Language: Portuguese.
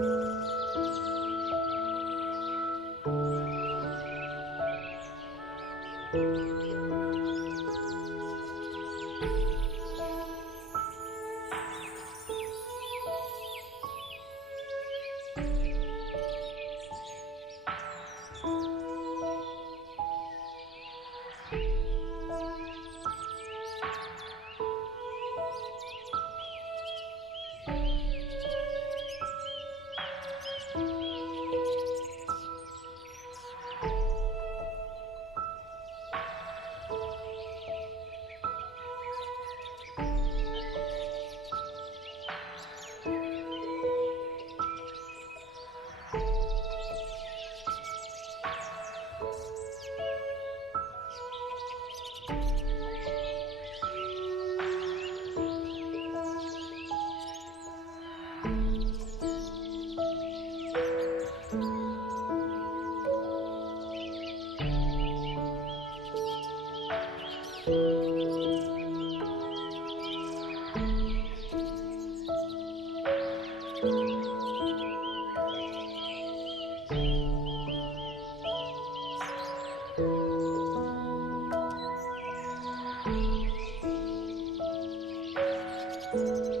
thank you Música